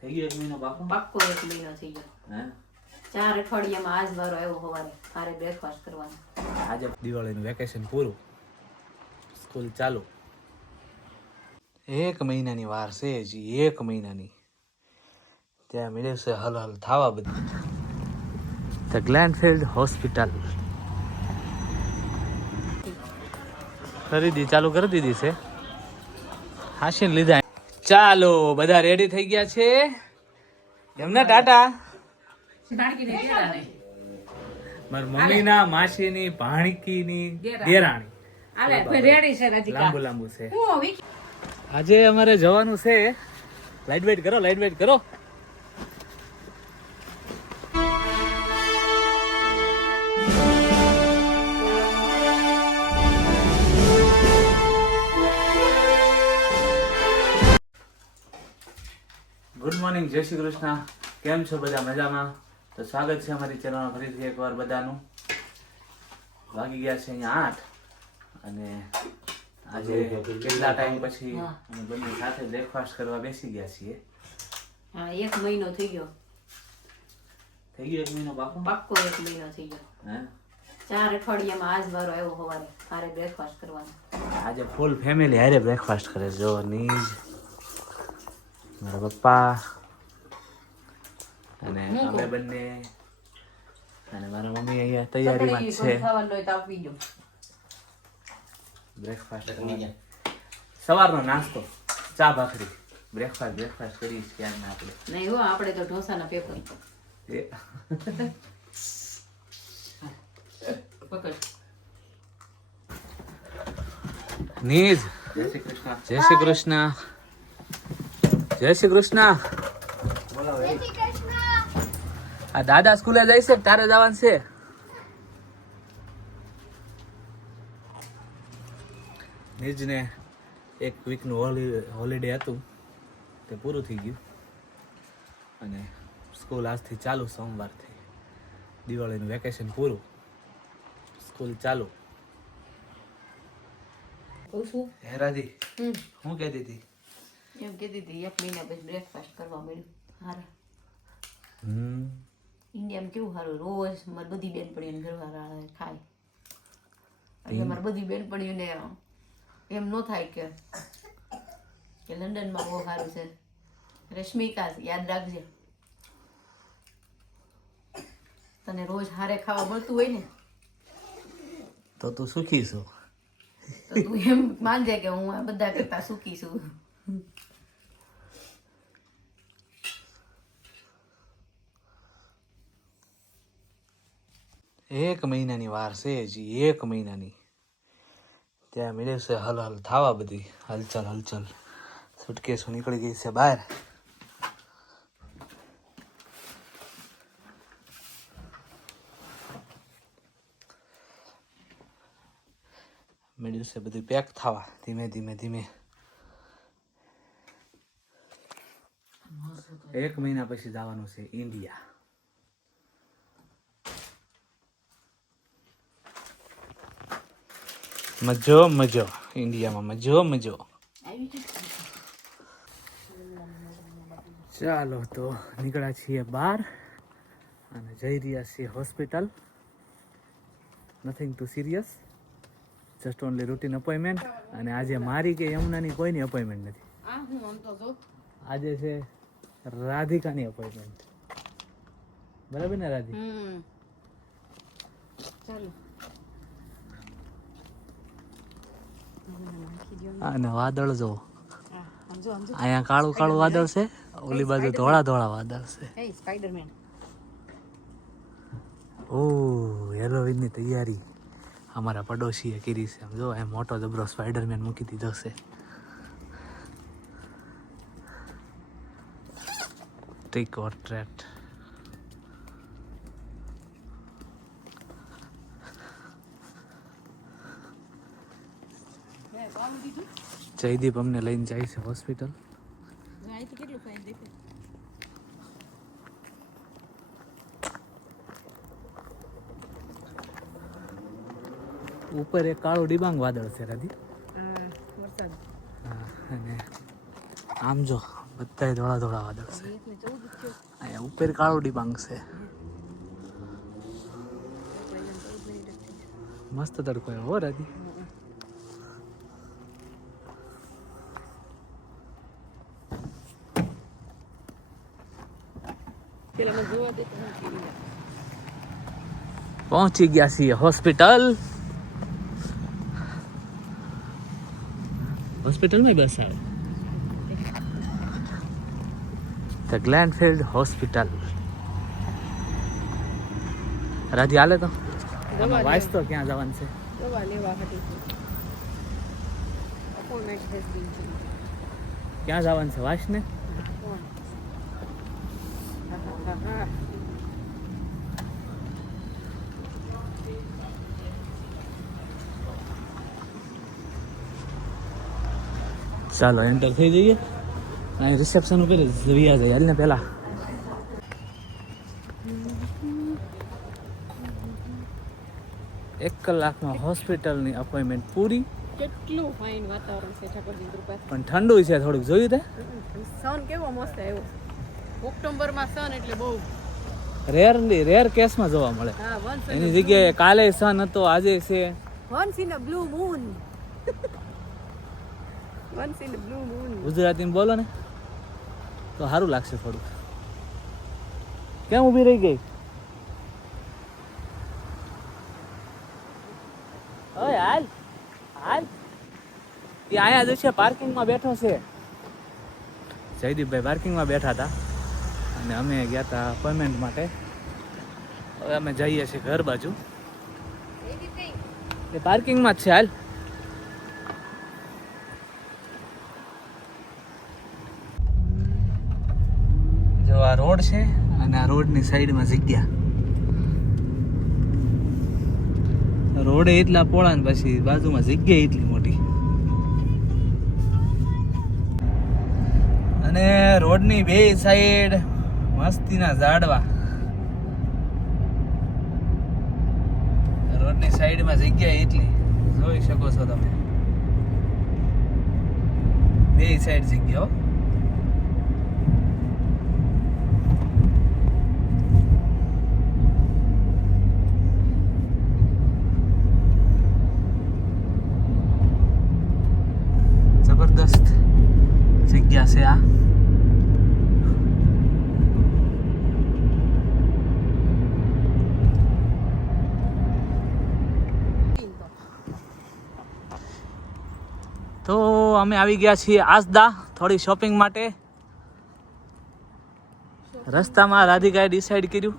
થઈ ગયો એક મહિનો પાકો પાક્કો એક મહિનો થઈ ગયો. હે? ચાર અઠવાડિયામાં આજ વારો આવ્યો સવારે મારે બ્રેકફાસ્ટ કરવાનો. આજે દિવાળીનું વેકેશન પૂરું. સ્કૂલ ચાલુ. એક મહિનાની વાર છે હજી એક મહિનાની. ત્યાં મળે છે હલ હલ થાવા બધી. ધ ગ્લેનફિલ્ડ હોસ્પિટલ ખરીદી ચાલુ કરી દીધી છે. હાશીને લીધા ચાલો બધા રેડી થઈ ગયા છે? એમને ટાટા? મારી મમ્મીના ભાણકી ભાણકીની દેરાણી લાંબુ લાંબુ છે. આજે અમારે જવાનું છે. લાઈટ વેટ કરો લાઈટ વેટ કરો. ગુડ મોર્નિંગ જય શ્રી કૃષ્ણ. કેમ છો બધા મજામાં? તો સ્વાગત છે અમારી ચેનલમાં ફરીથી એકવાર બધાનું. વાગી ગયા છે અહીંયા આઠ. અને આજે કેટલા ટાઈમ પછી અમે બંને સાથે બ્રેકફાસ્ટ કરવા બેસી ગયા છીએ. હા એક મહિનો થઈ ગયો. થઈ ગયો એક મહિનો પાકો? પાક્કો એક મહિનો થઈ ગયો. હે? ચાર અઠવાડિયામાં આજ વારો આવ્યો સવારે મારે બ્રેકફાસ્ટ કરવાનો. આજે ફૂલ ફેમિલી હારે બ્રેકફાસ્ટ કરે જો નીજ મારા પપ્પા અને અમે બંને અને મારા મમ્મી અહીંયા તૈયારીમાં છે બ્રેકફાસ્ટ સવારનો નાસ્તો ચા ભાખરી બ્રેકફાસ્ટ બ્રેકફાસ્ટ કરી ક્યાં ના આપણે નહીં હો આપણે તો ઢોસાના પેપર એ પકડ નીજ જય શ્રી કૃષ્ણ જય શ્રી કૃષ્ણ જય શ્રી કૃષ્ણ. આ દાદા સ્કૂલે જાય છે તારે જવાનું છે? નીજને એક વીકનું હોલિડે હતું. તે પૂરું થઈ ગયું. અને સ્કૂલ આજથી ચાલુ સોમવારથી. દિવાળીનું વેકેશન પૂરું. સ્કૂલ ચાલુ. હેરાજી હું કહેતી હતી? એમ કીધી હતી એક મહિના પછી બ્રેકફાસ્ટ કરવા મળ્યું હારા હમ. ઇન્ડિયામાં કેવું સારું રોજ મારી બધી બેનપણીઓને ઘરવાળા ખાય. એટલે મારી બધી બેનપણીઓને એમ ન થાય કે કે લંડનમાં બહુ સારું છે. રશ્મિકા યાદ રાખજે. તને રોજ હારે ખાવા મળતું હોય ને તો તું સુખી છું. તો તું એમ માનજે કે હું આ બધા કરતા સુખી છું. એક મહિનાની વાર છે હજી, એક મહિનાની. ત્યાં મળે છે હલ હલ, થાવા બધી. હલચલ હલચલ. સુટકેસો નીકળી ગઈ છે બહાર. મળ્યું છે બધું પેક થવા. ધીમે ધીમે ધીમે. એક મહિના પછી જવાનું છે ઇન્ડિયા. મજો મજો. ઇન્ડિયામાં મજો મજો. ચાલો તો નીકળ્યા છીએ બહાર અને જઈ રહ્યા છીએ hospital. Nothing too serious just only routine appointment અને આજે મારી કે યમુનાની કોઈની અપોઇન્ટમેન્ટ નથી. આજે છે રાધિકાની અપોઇન્ટમેન્ટ બરાબર ને રાધિકા? ચાલો. અને વાદળ જો. અહીંયા કાળું કાળું વાદળ છે ઓલી બાજુ ધોળા ધોળા વાદળ છે. સ્પાઈડરમેન. ઓ હેલોવીનની તૈયારી અમારા પડોશીએ કરી છે. આમ જો એમ મોટો જબરો સ્પાઈડરમેન મૂકી દીધો છે. ટ્રીક ઓર ટ્રેટ જયદીપ અમને લઈને જાય છે હોસ્પિટલ. ઉપર એક કાળું ડિબાંગ વાદળ છે, રાધી. અને આમ જો બધા ધોળા ધોળા વાદળ છે. અહીંયા ઉપર કાળો ડિબાંગ છે. મસ્ત તડકો હો, રાધી. પહોંચી ગયા છીએ હોસ્પિટલ હોસ્પિટલમાં બસ આવે ધ ગ્લેન્ડફિલ્ડ હોસ્પિટલ રાજી હાલે તો આમાં વાંચ તો ક્યાં જવાનું છે દવા લેવા હતી અપોઇન્ટમેન્ટ has been taken. ક્યાં જવાનું છે વાંચ ને કોણ? હા, હા, હા, હા. ચાલો એન્ટર થઈ જઈએ. અહીં રિસેપ્શન ઉપર જાય હાલ ને પહેલાં. એક કલાકમાં હોસ્પિટલની અપોઇન્ટમેન્ટ પૂરી. કેટલું ફાઇન વાતાવરણ છે ઠાકોરજી કૃપા પણ ઠંડુ છે થોડુંક જોયું તે? સન કેવો મસ્ત આવ્યો. ઓક્ટોબરમાં સન એટલે બહુ રેરલી રેર કેસમાં જોવા મળે. એની જગ્યાએ કાલે સન હતો આજે છે. Once in a blue moon once in ગુજરાતીમાં બોલો ને, તો સારું લાગશે થોડુંક. કેમ ઊભી રહી ગઈ? ઓય, હાલ હાલ. એ આયા જ છે પાર્કિંગમાં બેઠો છે. જયદીપભાઈ પાર્કિંગમાં બેઠા હતા. અને અમે ગયા હતા અપોઇન્ટમેન્ટ માટે. હવે અમે જઈએ છીએ ઘર બાજુ. એ પાર્કિંગમાં જ છે, હાલ જો આ રોડ છે અને આ રોડની સાઈડમાં જગ્યા. રોડે એટલા પોળા ને પછી બાજુમાં જગ્યા એટલી મોટી. અને રોડની બે સાઈડ મસ્તીના ઝાડવા. રોડની સાઈડમાં જગ્યા એટલી. જોઈ શકો છો તમે. બે સાઈડ જગ્યા હો જબરદસ્ત જગ્યા છે તો અમે આવી ગયા છીએ આસદા થોડી શોપિંગ માટે. રસ્તામાં રાધિકાએ ડિસાઈડ કર્યું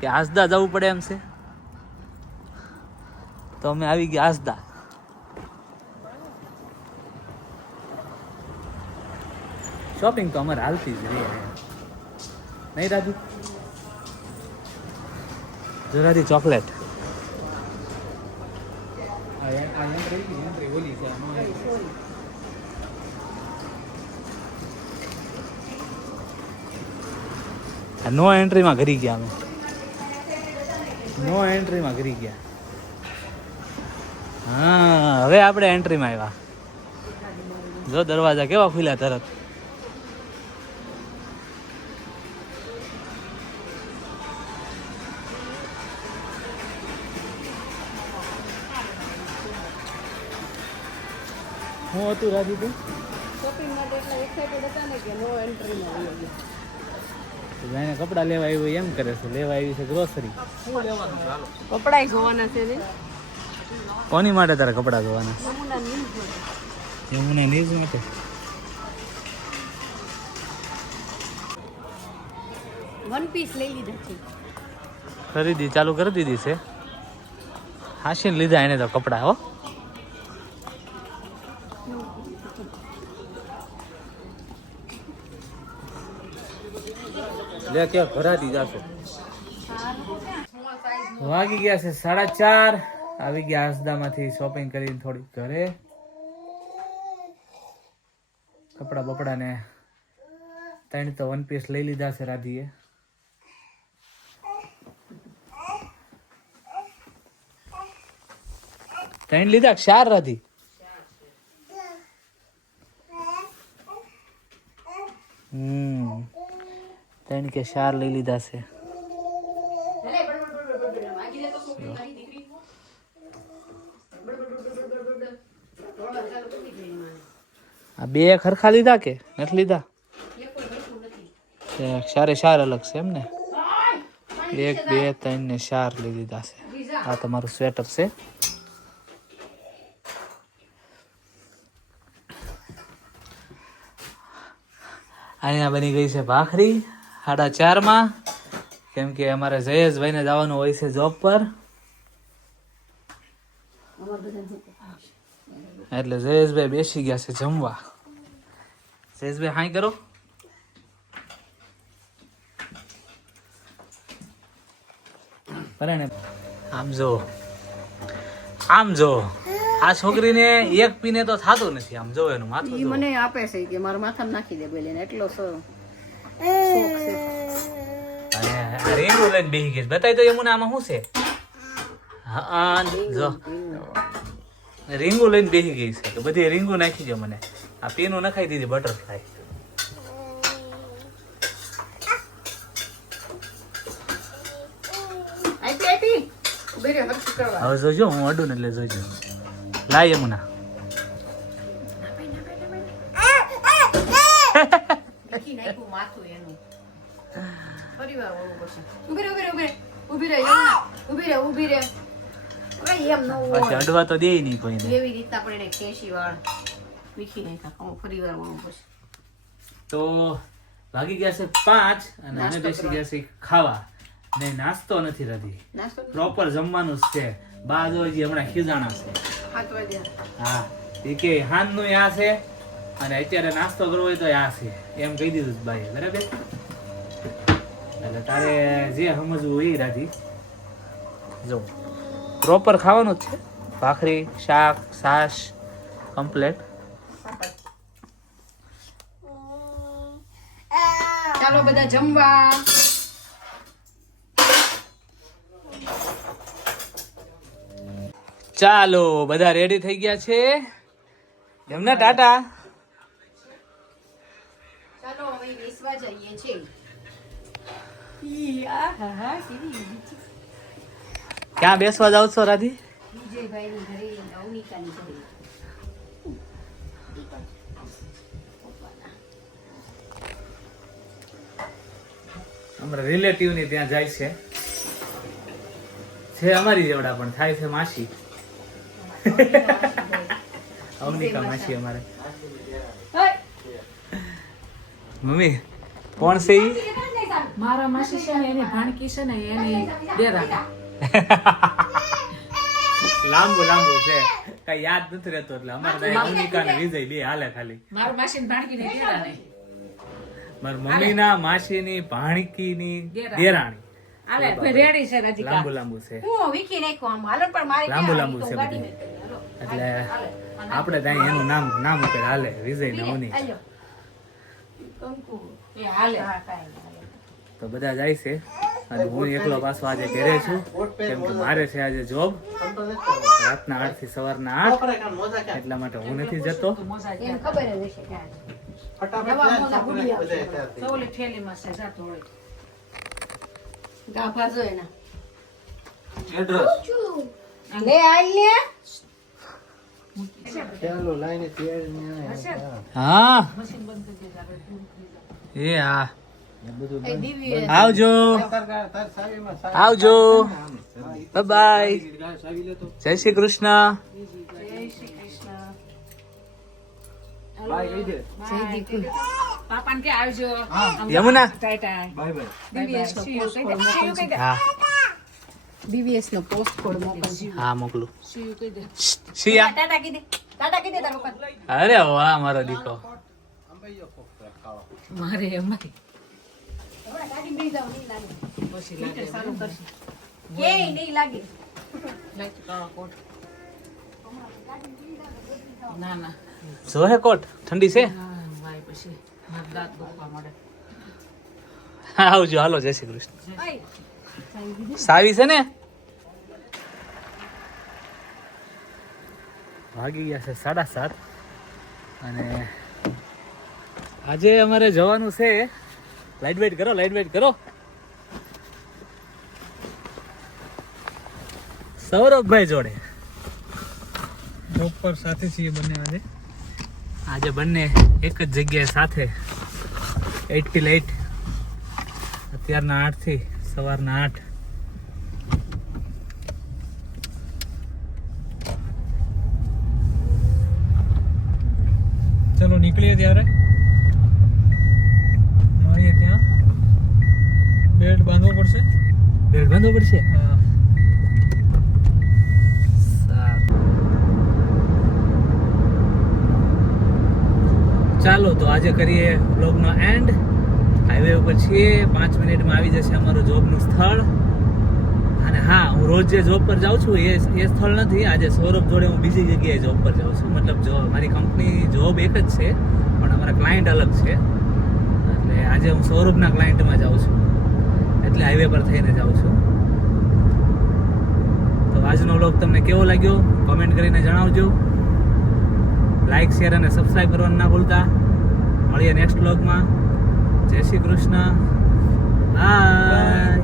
કે આસદા જવું પડે એમ છે. તો અમે આવી ગયા આસદા શોપિંગ તો અમારે હાલતી જ રહી નહીં રાજુ? જો રાધી ચોકલેટ નો એન્ટ્રીમાં ઘરી ગયા અમે. નો એન્ટ્રીમાં ઘરી ગયા. હા હવે આપણે એન્ટ્રીમાં આવ્યા. જો દરવાજા કેવા ખુલ્યા તરત. હું હતું રાજુ તું શોપિંગ માટે એટલા એક્સાઇટેડ હતા ને કે નો એન્ટ્રીમાં આવી ગયા. તો કપડાં લેવા આવ્યું એમ કરે છે. લેવા આવી છે ગ્રોસરી કપડાં જોવાના છે ને. કોની માટે તારા કપડાં ધોવાના યમુના ન્યૂઝ માટે. વન પીસ લઈ લીધા છે. ખરીદી ચાલુ કરી દીધી છે. હાસીને લીધા એને તો કપડાં હો. લે કે ભરાતી જાશે. વાગી ગયા છે સાડા ચાર. આવી ગયા હસદામાંથી શોપિંગ કરીને થોડીક ઘરે. કપડા ને ત્રણ તો વન પીસ લઈ લીધા છે રાધીએ. ત્રણ લીધા ચાર રાધી હમ ત્રણ કે ચાર લઈ લીધા છે ભલે બડ બડ બડ બડ બડ માગી દે તો છોકરી મારી દીકરી બડ બડ બડ બડ બડ બડ રોડા શાર લઈ લીધા છે. આ બે ખરખા લીધા કે નથી લીધા? ચારે ચાર અલગ છે એમ ને? એક, બે, ત્રણ ને ચાર લઈ લીધા છે. આ તમારું સ્વેટર છે. અહીંયા બની ગઈ છે ભાખરી. સાડા ચારમાં. કેમ કે અમારે જયેશભાઈને જવાનું હોય છે જોબ પર. એટલે જયેશભાઈ બેસી ગયા છે જમવા. જયેશભાઈ હાઈ કરો. બરાને આમ જો. આમ જો. આ છોકરીને એક પીને તો થાતું નથી. આમ જો એનું માથું મને આપે છે કે મારા માથામાં નાખી દે બોલીને. એટલો સો આ રીંગું લઈને બેહી ગઈ. બતાવી તો યમુના આમાં શું છે? હા જો. રીંગું લઈને બેસી ગઈ છે. બધી રીંગું નાખી દો મને. આ પીનું નખાઈ દીધી બટરફ્લાય. હવે જોજો હું અડું ને એટલે જોજો. લાય યમુના. માથું એનું. ફરી વાર ઓળું પડશે. ઊભી રે ઊભી રે ઊભી રે ઊભી રે ઊભી રે એમ ન હોય. અડવા તો દે નહીં કોઈને. એવી રીતના પણ એને ખેંચી વાળ વીખી નાખ્યા. ફરી વાર તો વાગી ગયા છે પાંચ અને અમે બેસી ગયા છે ખાવા. ને નાસ્તો નથી રધી. પ્રોપર જમવાનું જ છે. બા જો હજી હમણાં ખીજાણા છે. હા. એ કે હાનનું આ છે? અને અત્યારે નાસ્તો કરવો હોય તો આ છે. એમ કહી દીધું ભાઈ બરાબર? એટલે તારે જે સમજવું એ રાજી જો પ્રોપર ખાવાનું જ છે. ભાખરી શાક છાશ કમ્પ્લેટ ચાલો બધા જમવા. ચાલો બધા રેડી થઈ ગયા છે? જમના ટાટા? હવે જઈએ છે. ક્યાં બેસવા જાવ છો રાધી? વિજયભાઈની ઘરે નવનીતાની ઘરે અમારા રિલેટિવની ત્યાં જાય છે. છે અમારી જેવડા પણ થાય છે માસી. અવનિકા માસી અમારે. મમ્મી કોણ છે ઈ? મારા માસી છે ને એની ભાણકી છે ને એની દેરા લાંબુ લાંબુ છે. કઈ યાદ નથી રહેતો એટલે અમારે તો અવનિકા ને વિજય બે હાલે ખાલી. મારા માસી ભાણકી ને દેરા ને મારા મમ્મી ના માસી ની ભાણકી ની દેરાણી છે લાંબુ લાંબુ છે. હું વીખી નાખ્યો આમ. હાલો પણ મારે લાંબુ છે. એટલે આપણે ત્યાં એનું નામ નામ ઉપર હાલે વિજય ને મુનિ. હાલો. કંકુ. તો બધા જાય છે. અને હું એકલો પાછો આજે ઘેરે છું. કેમ કે મારે છે આજે જોબ રાતના આઠથી સવારના આઠ. એટલા માટે હું નથી જતો. હા. એ હા આવજો. આવજો. બાય જય શ્રી કૃષ્ણ. જય દીકુ. પાપાને કે આવજો. યમુના. ટાટા નો મોકલજો. હા. DBS મોકલજો. હા મોકલું. દે? ટાટા કીધી. ટાટા કીધી તારા અરે વાહ મારો દીકરો મારે એમાં કોટ. ના ના. જો હે કોટ? ઠંડી છે? આવજો હાલો જય શ્રી કૃષ્ણ. સારી સાવી છે ને? વાગી ગયા છે સાડા સાત. અને આજે અમારે જવાનું છે. લાઇટ વેટ કરો લાઇટ વેટ કરો. સૌરભભાઈ જોડે. પ્રોપર સાથે છીએ બંને આજે. આજે બંને એક જ જગ્યાએ સાથે. એટથી લેટ અત્યારના આઠથી સવારના આઠ. ચલો નીકળીએ ત્યારે મળીએ ત્યાં બેડ બાંધવો પડશે? બેડ બાંધવો પડશે? હા. ચાલો તો આજે કરીએ બ્લોગનો એન્ડ હાઈવે ઉપર છીએ. પાંચ મિનિટમાં આવી જશે અમારું જોબનું સ્થળ. અને હા હું રોજ જે જોબ પર જાઉં છું એ એ સ્થળ નથી. આજે સૌરભ જોડે હું બીજી જગ્યાએ જોબ પર જાઉં છું. મતલબ જો મારી કંપની જોબ એક જ છે પણ અમારા ક્લાયન્ટ અલગ છે. એટલે આજે હું સૌરભના ક્લાયન્ટમાં જાઉં છું. એટલે હાઈવે પર થઈને જાઉં છું. તો આજનો વ્લોગ તમને કેવો લાગ્યો? કોમેન્ટ કરીને જણાવજો. લાઇક શેર અને સબસ્ક્રાઈબ કરવાનું ના ભૂલતા. મળીએ નેક્સ્ટ વ્લોગમાં જય શ્રી કૃષ્ણ. બાય